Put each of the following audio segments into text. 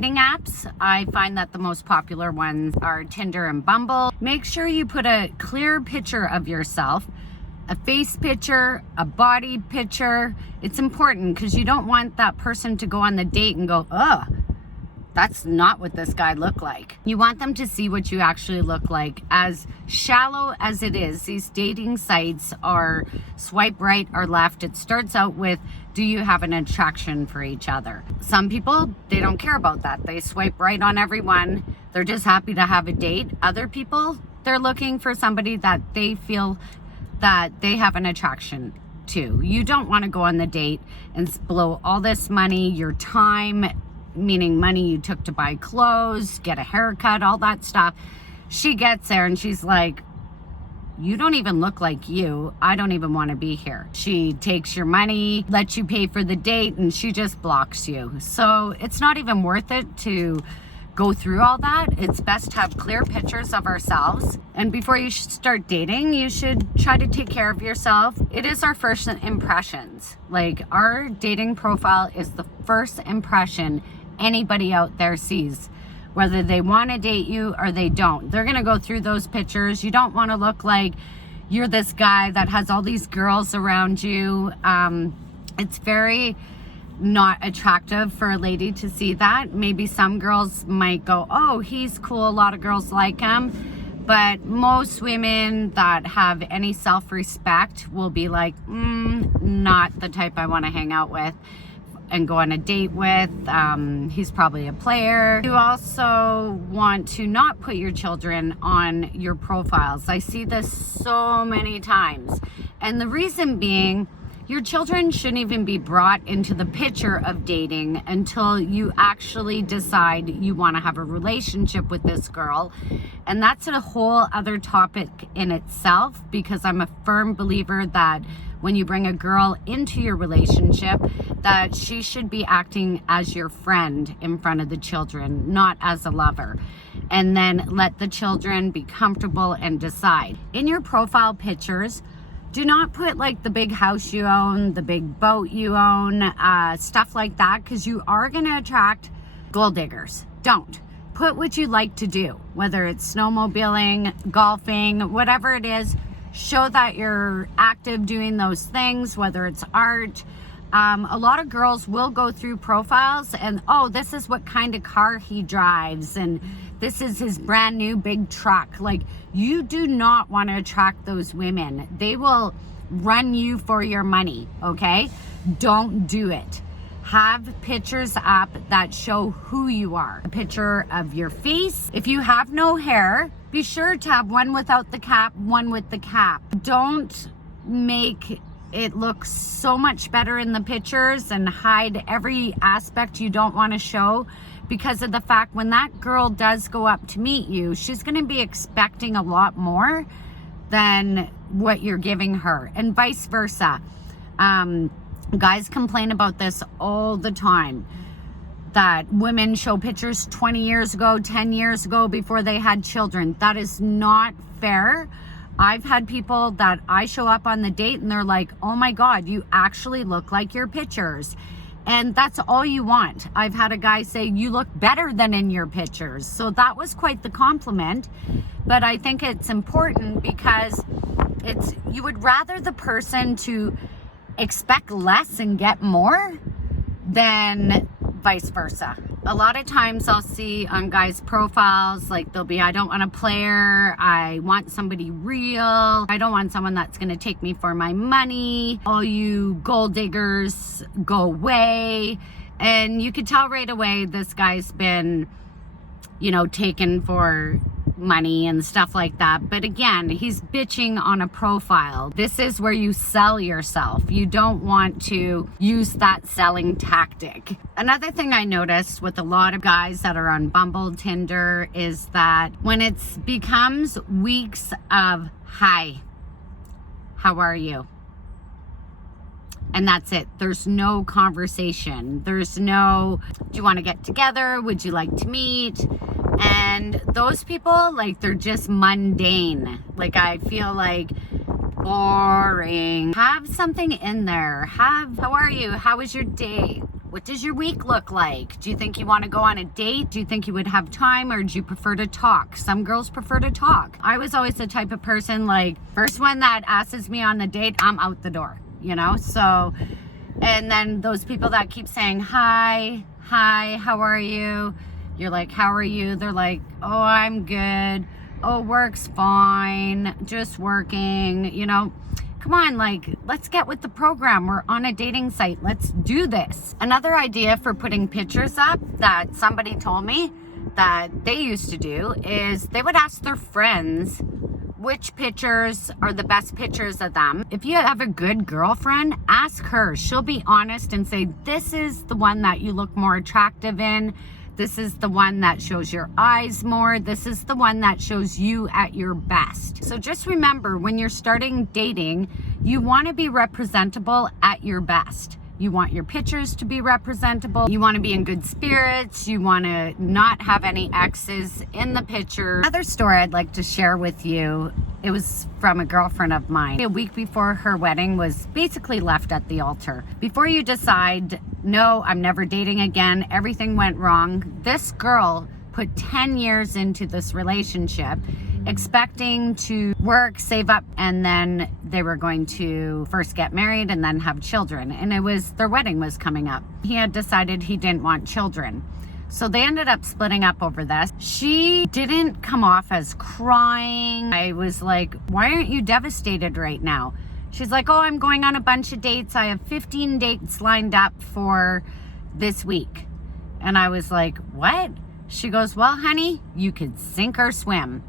dating apps, I find that the most popular ones are Tinder and Bumble. Make sure you put a clear picture of yourself, a face picture, a body picture. It's important because you don't want that person to go on the date and go, ugh, that's not what this guy looked like. You want them to see what you actually look like. As shallow as it is, these dating sites are swipe right or left. It starts out with, do you have an attraction for each other? Some people, they don't care about that. They swipe right on everyone. They're just happy to have a date. Other people, they're looking for somebody that they feel that they have an attraction to. You don't want to go on the date and blow all this money, your time, meaning money you took to buy clothes, get a haircut, all that stuff. She gets there and she's like, you don't even look like you. I don't even want to be here. She takes your money, lets you pay for the date, and she just blocks you. So it's not even worth it to go through all that. It's best to have clear pictures of ourselves. And before you start dating, you should try to take care of yourself. It is our first impressions. Like, our dating profile is the first impression anybody out there sees, whether they want to date you or they don't. They're going to go through those pictures. You don't want to look like you're this guy that has all these girls around you. It's very not attractive for a lady to see that. Maybe some girls might go, oh, he's cool, a lot of girls like him. But most women that have any self-respect will be like, not the type I want to hang out with and go on a date with. He's probably a player. You also want to not put your children on your profiles. I see this so many times. And the reason being, your children shouldn't even be brought into the picture of dating until you actually decide you want to have a relationship with this girl. And that's a whole other topic in itself, because I'm a firm believer that when you bring a girl into your relationship, that she should be acting as your friend in front of the children, not as a lover. And then let the children be comfortable and decide. In your profile pictures, do not put like the big house you own, the big boat you own, stuff like that, because you are going to attract gold diggers. Don't. Put what you like to do, whether it's snowmobiling, golfing, whatever it is. Show that you're active doing those things, whether it's art. A lot of girls will go through profiles and, oh, this is what kind of car he drives, and this is his brand new big truck. Like, you do not want to attract those women. They will run you for your money, okay? Don't do it. Have pictures up that show who you are. A picture of your face. If you have no hair, be sure to have one without the cap, one with the cap. Don't make it look so much better in the pictures and hide every aspect you don't want to show, because of the fact when that girl does go up to meet you, she's going to be expecting a lot more than what you're giving her, and vice versa. Guys complain about this all the time, that women show pictures 20 years ago, 10 years ago, before they had children. That is not fair. I've had people that I show up on the date and they're like, oh my God, you actually look like your pictures. And that's all you want. I've had a guy say, you look better than in your pictures. So that was quite the compliment. But I think it's important because you would rather the person to expect less and get more than vice versa. A lot of times I'll see on guys' profiles, like they'll be, I don't want a player, I want somebody real, I don't want someone that's going to take me for my money, all you gold diggers, go away. And you could tell right away this guy's been, taken for money and stuff like that. But again, he's bitching on a profile. This is where you sell yourself. You don't want to use that selling tactic. Another thing I noticed with a lot of guys that are on Bumble, Tinder, is that when it becomes weeks of, hi, how are you? And that's it. There's no conversation. There's no, do you want to get together? Would you like to meet? And those people, like, they're just mundane. Like, I feel like boring. Have something in there. How are you? How was your day? What does your week look like? Do you think you want to go on a date? Do you think you would have time, or do you prefer to talk? Some girls prefer to talk. I was always the type of person, like, first one that asks me on the date, I'm out the door, you know? So, and then those people that keep saying, hi, how are you? You're like, how are you? They're like, oh, I'm good. Oh, work's fine. Just working, you know? Come on, like, let's get with the program. We're on a dating site. Let's do this. Another idea for putting pictures up that somebody told me that they used to do is they would ask their friends which pictures are the best pictures of them. If you have a good girlfriend, ask her. She'll be honest and say, this is the one that you look more attractive in. This is the one that shows your eyes more. This is the one that shows you at your best. So just remember, when you're starting dating, you want to be representable at your best. You want your pictures to be representable. You want to be in good spirits. You want to not have any exes in the picture. Another story I'd like to share with you, it was from a girlfriend of mine. A week before her wedding was basically left at the altar. Before you decide, no, I'm never dating again, everything went wrong, this girl put 10 years into this relationship, expecting to work, save up, and then they were going to first get married and then have children. And it was, their wedding was coming up. He had decided he didn't want children. So they ended up splitting up over this. She didn't come off as crying. I was like, why aren't you devastated right now? She's like, oh, I'm going on a bunch of dates. I have 15 dates lined up for this week. And I was like, what? She goes, well, honey, you could sink or swim.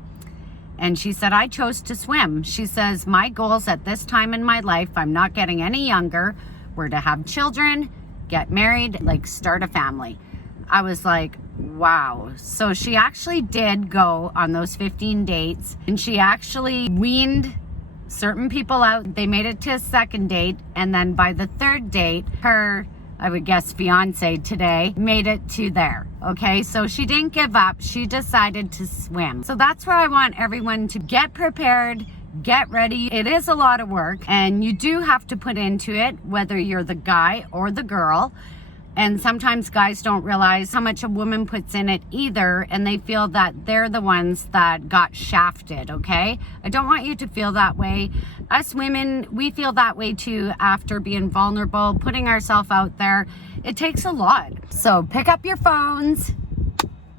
And she said, I chose to swim. She says, my goals at this time in my life, I'm not getting any younger, were to have children, get married, like start a family. I was like, wow. So she actually did go on those 15 dates, and she actually weaned certain people out. They made it to a second date, and then by the third date, her, I would guess, fiance today made it to there. Okay, so she didn't give up. She decided to swim. So that's where I want everyone to get prepared, get ready. It is a lot of work, and you do have to put into it, whether you're the guy or the girl. And sometimes guys don't realize how much a woman puts in it either, and they feel that they're the ones that got shafted, okay? I don't want you to feel that way. Us women, we feel that way too after being vulnerable, putting ourselves out there. It takes a lot. So pick up your phones,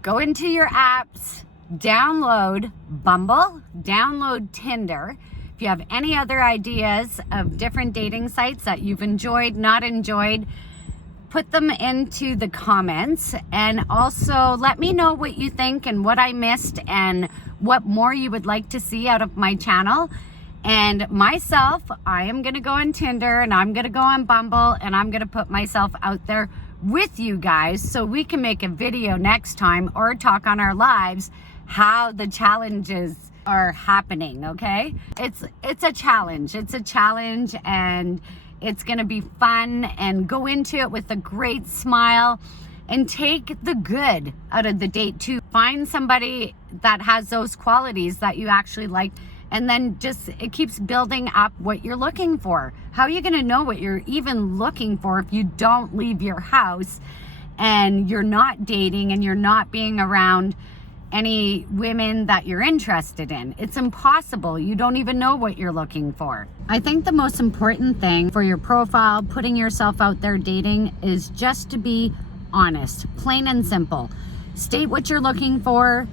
go into your apps, download Bumble, download Tinder. If you have any other ideas of different dating sites that you've enjoyed, not enjoyed, put them into the comments, and also let me know what you think and what I missed and what more you would like to see out of my channel. And myself, I am gonna go on Tinder, and I'm gonna go on Bumble, and I'm gonna put myself out there with you guys so we can make a video next time or talk on our lives how the challenges are happening, okay? It's a challenge. It's a challenge, and it's gonna be fun, and go into it with a great smile and take the good out of the date too. Find somebody that has those qualities that you actually like, and then just, it keeps building up what you're looking for. How are you gonna know what you're even looking for if you don't leave your house and you're not dating and you're not being around any women that you're interested in? It's impossible. You don't even know what you're looking for. I think the most important thing for your profile, putting yourself out there dating, is just to be honest, plain and simple. State what you're looking for.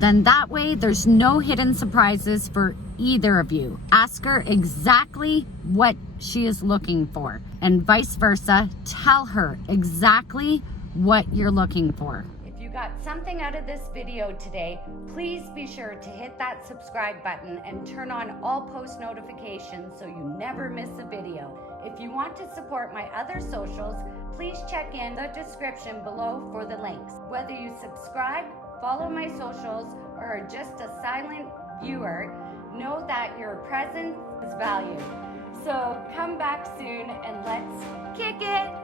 Then that way there's no hidden surprises for either of you. Ask her exactly what she is looking for, and vice versa. Tell her exactly what you're looking for. If you got something out of this video today, please be sure to hit that subscribe button and turn on all post notifications so you never miss a video. If you want to support my other socials, please check in the description below for the links. Whether you subscribe, follow my socials, or are just a silent viewer, know that your presence is valued. So come back soon and let's kick it!